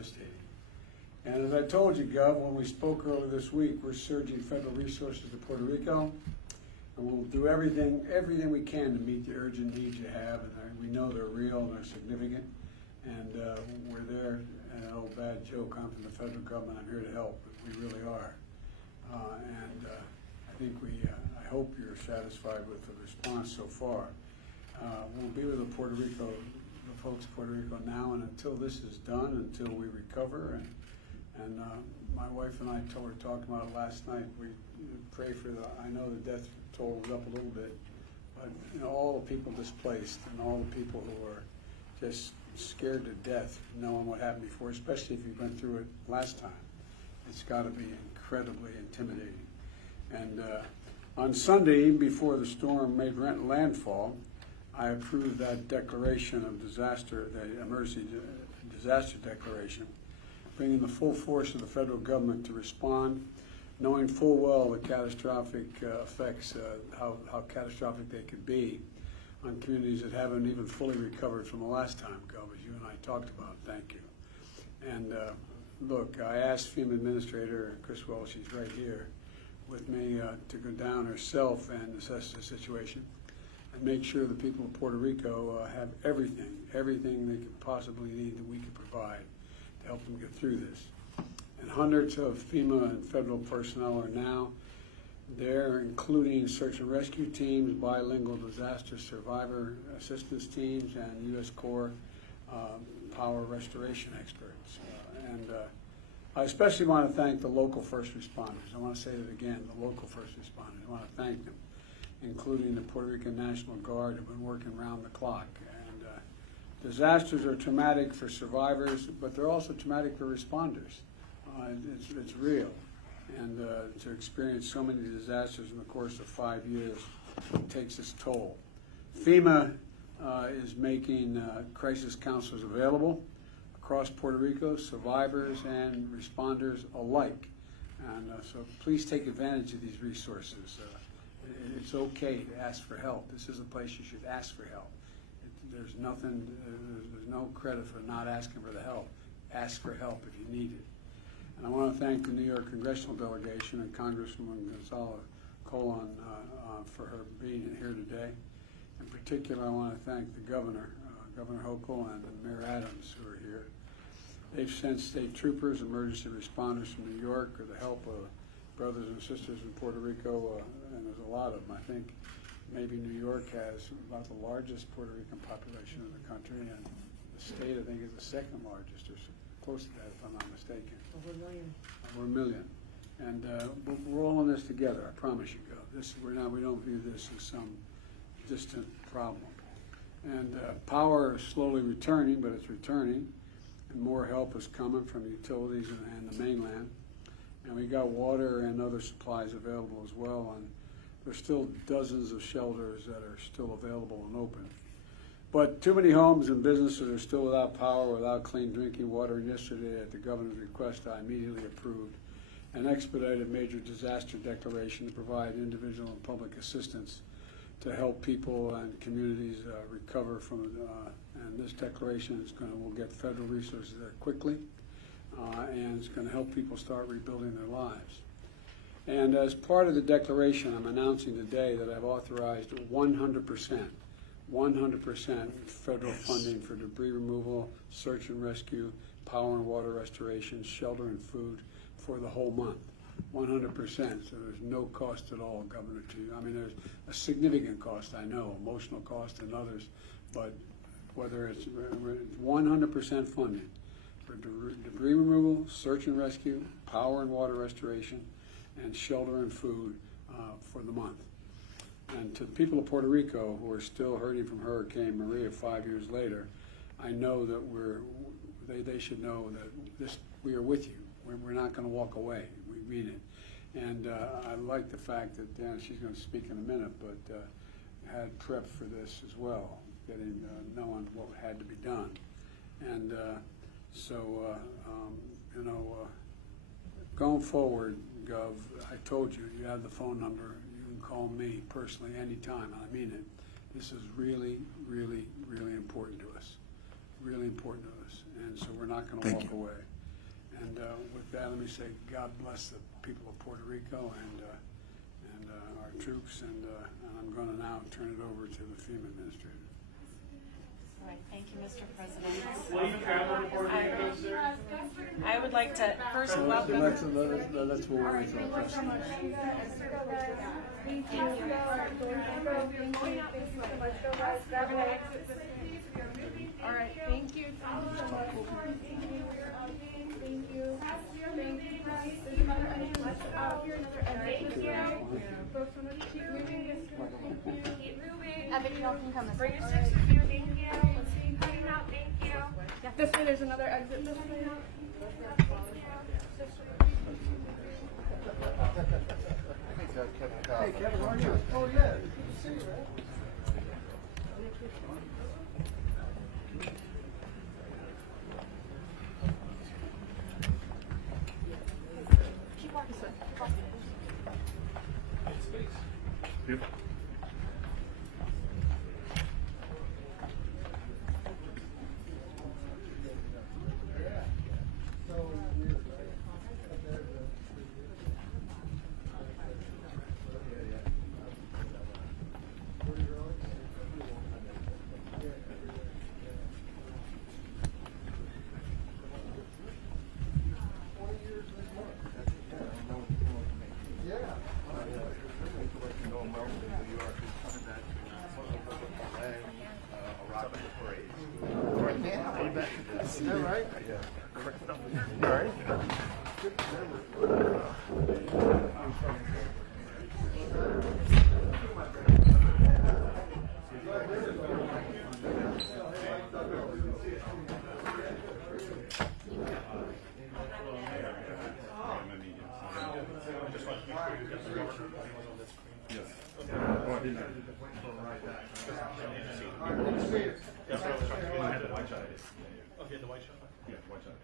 devastating. And as I told you, Gov, when we spoke earlier this week, we're surging federal resources to Puerto Rico, and we'll do everything we can to meet the urgent needs you have. And we know they're real and they're significant, and we're there. And an old bad joke, I'm from the federal government, I'm here to help, but we really are. I think I hope you're satisfied with the response so far. We'll be with the folks of Puerto Rico now and until this is done, until we recover. And my wife and I were talking about it last night. We pray for I know the death toll was up a little bit, but all the people displaced and all the people who are just scared to death knowing what happened before, especially if you've been through it last time. It's got to be incredibly intimidating. And on Sunday, even before the storm made landfall, I approved that declaration of disaster, the emergency disaster declaration, bringing the full force of the federal government to respond, knowing full well the catastrophic effects, how catastrophic they could be on communities that haven't even fully recovered from the last time, Gov, as you and I talked about. Thank you. And look, I asked FEMA Administrator Chris Welch, she's right here with me, to go down herself and assess the situation and make sure the people of Puerto Rico have everything they could possibly need that we could provide to help them get through this. And hundreds of FEMA and federal personnel are now there, including search and rescue teams, bilingual disaster survivor assistance teams, and U.S. Corps power restoration experts. I especially want to thank the local first responders. I want to say that again, the local first responders. I want to thank them, including the Puerto Rican National Guard, who've been working around the clock. And disasters are traumatic for survivors, but they're also traumatic for responders. It's real. And to experience so many disasters in the course of 5 years takes its toll. FEMA is making crisis counselors available across Puerto Rico, survivors and responders alike. And so please take advantage of these resources. It's okay to ask for help. This is a place you should ask for help. There's no credit for not asking for the help. Ask for help if you need it. And I want to thank the New York Congressional Delegation and Congresswoman Gonzalo Colon for her being here today. In particular, I want to thank the Governor, Governor Hochul, and Mayor Adams, who are here. They've sent state troopers, emergency responders from New York, with the help of brothers and sisters in Puerto Rico, and there's a lot of them. I think maybe New York has about the largest Puerto Rican population in the country, and the state, I think, is the second largest, or close to that, if I'm not mistaken. Over a million. Over a million. And we're all in this together, I promise you, Gov. We don't view this as some distant problem. And power is slowly returning, but it's returning. And more help is coming from utilities and the mainland. And we got water and other supplies available as well. And there's still dozens of shelters that are still available and open. But too many homes and businesses are still without power, without clean drinking water. And yesterday, at the governor's request, I immediately approved an expedited major disaster declaration to provide individual and public assistance to help people and communities recover from it. And this declaration will get federal resources there quickly, and it's going to help people start rebuilding their lives. And as part of the declaration, I'm announcing today that I've authorized 100% federal funding for debris removal, search and rescue, power and water restoration, shelter and food for the whole month. 100%, so there's no cost at all, Governor, to you. I mean, there's a significant cost, I know, emotional cost and others, but whether it's 100% funding for debris removal, search and rescue, power and water restoration, and shelter and food for the month. And to the people of Puerto Rico who are still hurting from Hurricane Maria 5 years later, I know that they should know that we are with you. We're not going to walk away. We mean it. And I like the fact that she's going to speak in a minute, but had prep for this as well, knowing what had to be done. And going forward, Gov, I told you, you have the phone number. You can call me personally anytime, and I mean it. This is really, really, really important to us. Really important to us. And so we're not going to walk away. with that, let me say God bless the people of Puerto Rico and our troops, and I'm going to now turn it over to the FEMA administrator. All right, thank you, Mr. President. I would like to first welcome. Let's move on to the president. Thank you. All right, thank you. Evan, you all can come Bring your as sticks with you, thank you. Let's see you coming out, thank you. This way, there's another exit this way. Hey, Kevin, how are you? Oh, yeah. Good to see you, man. Keep walking, sir. Keep walking. All right. All right. Okay, the white shot? Yeah, white shot.